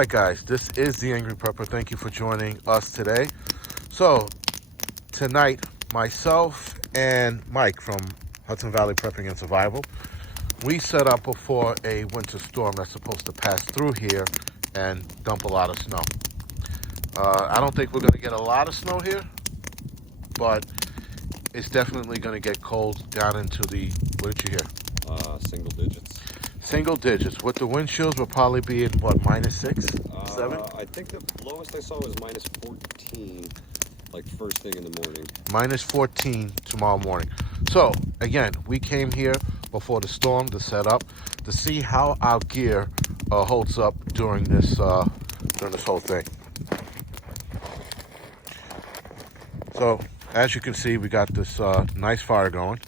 right, guys, this is the Angryprepper. Thank you for joining us today. So, tonight, myself and Mike from Hudson Valley Prepping and Survival, we set up before a winter storm that's supposed to pass through here and dump a lot of snow. I don't think we're going to get a lot of snow here, but it's definitely going to get cold down into the, what did you hear? Single digits. Single digits. With the wind chills, we'll probably be in, what, -6, 7? I think the lowest I saw was -14, like first thing in the morning. -14 tomorrow morning. So, again, we came here before the storm to set up to see how our gear holds up during this whole thing. So, as you can see, we got this nice fire going.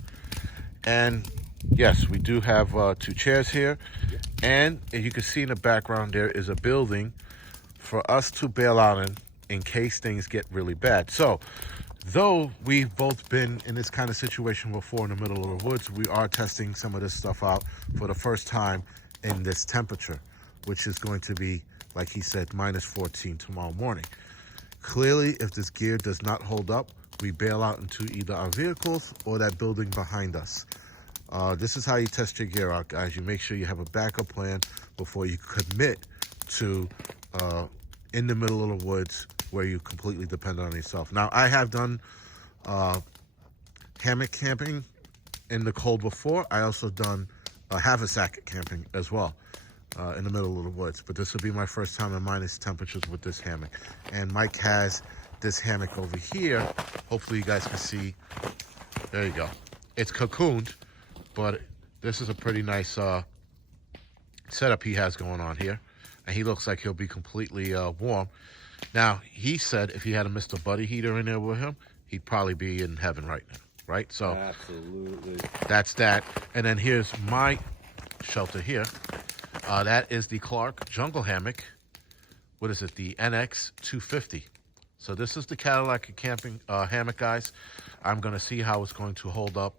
And yes, we do have 2 chairs here. And as you can see in the background, there is a building for us to bail out in case things get really bad. So, though we've both been in this kind of situation before in the middle of the woods, we are testing some of this stuff out for the first time in this temperature, which is going to be, like he said, -14 tomorrow morning. Clearly, if this gear does not hold up, we bail out into either our vehicles or that building behind us. This is how you test your gear out, guys. You make sure you have a backup plan before you commit to in the middle of the woods where you completely depend on yourself. Now, I have done hammock camping in the cold before. I also done haversack camping as well in the middle of the woods. But this will be my first time in minus temperatures with this hammock. And Mike has this hammock over here. Hopefully you guys can see. There you go. It's cocooned, but this is a pretty nice setup he has going on here. And he looks like he'll be completely warm. Now, he said if he had a Mr. Buddy heater in there with him, he'd probably be in heaven right now, right? So Absolutely. That's that. And then here's my shelter here. That is the Clark Jungle Hammock. What is it? The NX 250. So this is the Cadillac camping hammock, guys. I'm going to see how it's going to hold up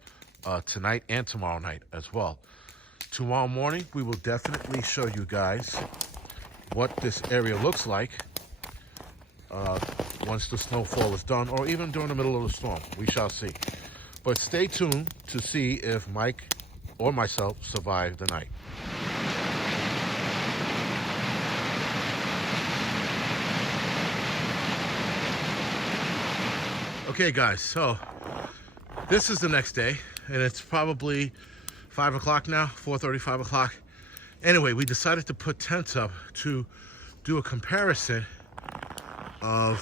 tonight and tomorrow night as well. Tomorrow morning, we will definitely show you guys what this area looks like once the snowfall is done, or even during the middle of the storm. We shall see. But stay tuned to see if Mike or myself survive the night. Okay, guys, so this is the next day, and it's probably 5 o'clock now, 4:30, 5 o'clock. Anyway, we decided to put tents up to do a comparison of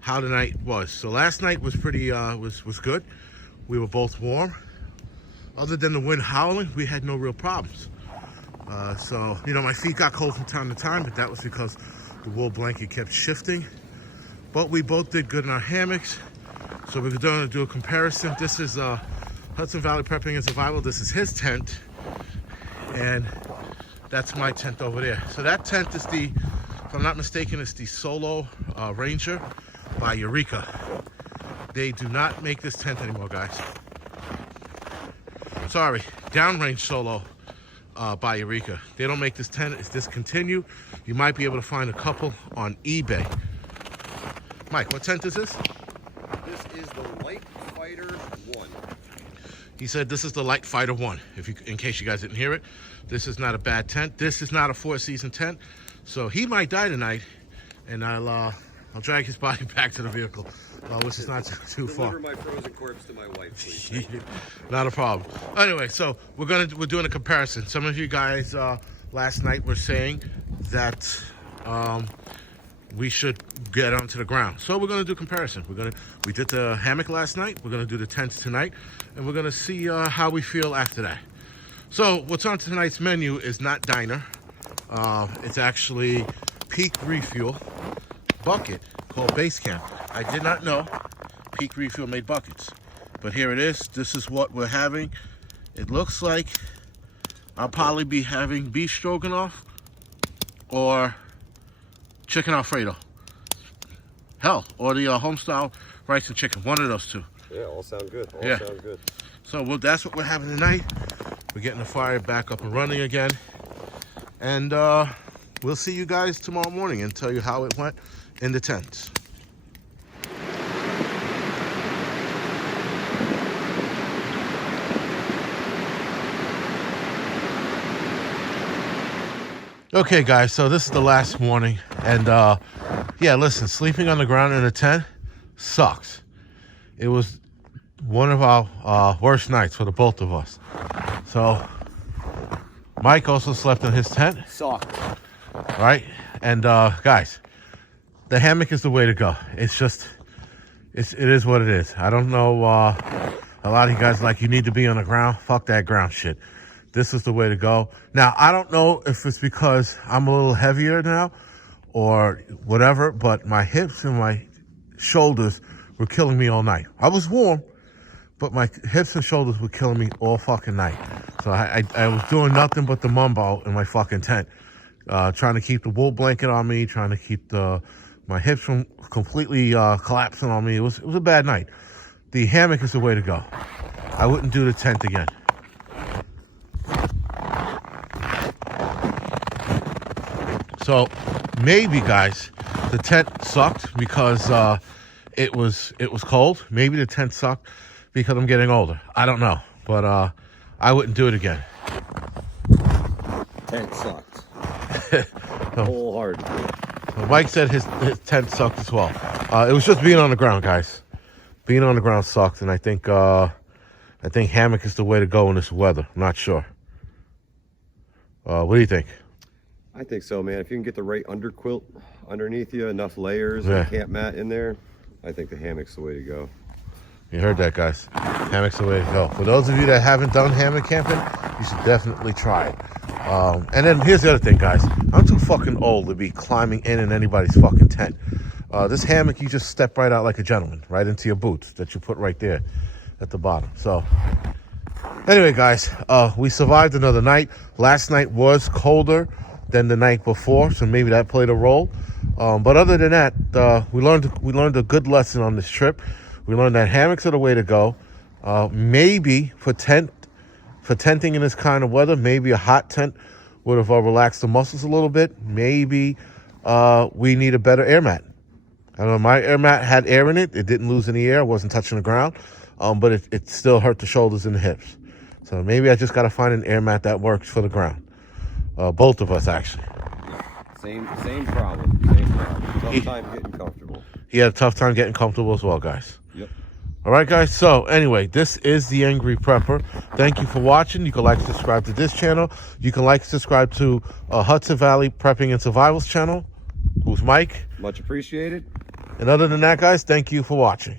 how the night was. So last night was pretty, was good. We were both warm. Other than the wind howling, we had no real problems. So, you know, my feet got cold from time to time, but that was because the wool blanket kept shifting. But we both did good in our hammocks. So we're going to do a comparison. This is Hudson Valley Prepping and Survival. This is his tent. And that's my tent over there. So that tent is the, if I'm not mistaken, it's the Solo Ranger by Eureka. They do not make this tent anymore, guys. Sorry, Downrange Solo by Eureka. They don't make this tent. It's discontinued. You might be able to find a couple on eBay. Mike, what tent is this? This is the Light Fighter 1. He said this is the Light Fighter 1. In case you guys didn't hear it, this is not a bad tent. This is not a 4-season tent, so he might die tonight, and I'll drag his body back to the vehicle, which is not too far. Deliver my frozen corpse to my wife, please. Not a problem. Anyway, so we're doing a comparison. Some of you guys last night were saying that we should get onto the ground. So we're gonna do a comparison. We did the hammock last night. We're gonna do the tents tonight, and we're gonna see how we feel after that. So what's on tonight's menu is not diner. It's actually Peak Refuel bucket called Base Camp. I did not know Peak Refuel made buckets, but here it is. This is what we're having. It looks like I'll probably be having beef stroganoff or chicken Alfredo. Hell, or the homestyle rice and chicken. One of those two. Yeah, all sound good. All sound good. So that's what we're having tonight. We're getting the fire back up and running again. And we'll see you guys tomorrow morning and tell you how it went in the tent. Okay, guys, so this is the last morning, and yeah, listen, sleeping on the ground in a tent sucks. It was one of our worst nights for the both of us. So Mike also slept in his tent. Sucked. Right? And guys, the hammock is the way to go. It's just, it is what it is. I don't know, a lot of you guys like, you need to be on the ground. Fuck that ground shit. This is the way to go. Now, I don't know if it's because I'm a little heavier now or whatever, but my hips and my shoulders were killing me all night. I was warm, but my hips and shoulders were killing me all fucking night. So I was doing nothing but the mumbo in my fucking tent, trying to keep the wool blanket on me, trying to keep my hips from completely collapsing on me. It was a bad night. The hammock is the way to go. I wouldn't do the tent again. So maybe, guys, the tent sucked because it was cold. Maybe the tent sucked because I'm getting older. I don't know, but I wouldn't do it again. Tent sucked. So, Wholeheartedly. so Mike said his tent sucked as well. It was just being on the ground, guys. Being on the ground sucked, and I think hammock is the way to go in this weather. I'm not sure. What do you think? I think so, man. If you can get the right underquilt underneath you, enough layers, Yeah. and a camp mat in there, I think the hammock's the way to go. You heard that, guys. Hammock's the way to go. For those of you that haven't done hammock camping, you should definitely try it. And then here's the other thing, guys. I'm too fucking old to be climbing in anybody's fucking tent. This hammock, you just step right out like a gentleman, right into your boots that you put right there at the bottom. So anyway, guys, we survived another night. Last night was colder than the night before, so maybe that played a role. But other than that, we learned a good lesson on this trip. We learned that hammocks are the way to go. Maybe for tenting in this kind of weather, maybe a hot tent would have relaxed the muscles a little bit. Maybe we need a better air mat. I don't know, my air mat had air in it. It didn't lose any air. It wasn't touching the ground, but it still hurt the shoulders and the hips. So maybe I just got to find an air mat that works for the ground. Both of us, actually. Same problem. Tough time getting comfortable. He had a tough time getting comfortable as well, guys. Yep. All right, guys. So anyway, this is the Angry Prepper. Thank you for watching. You can like and subscribe to this channel. You can like and subscribe to Hudson Valley Prepping and Survivals channel, who's Mike. Much appreciated. And other than that, guys, thank you for watching.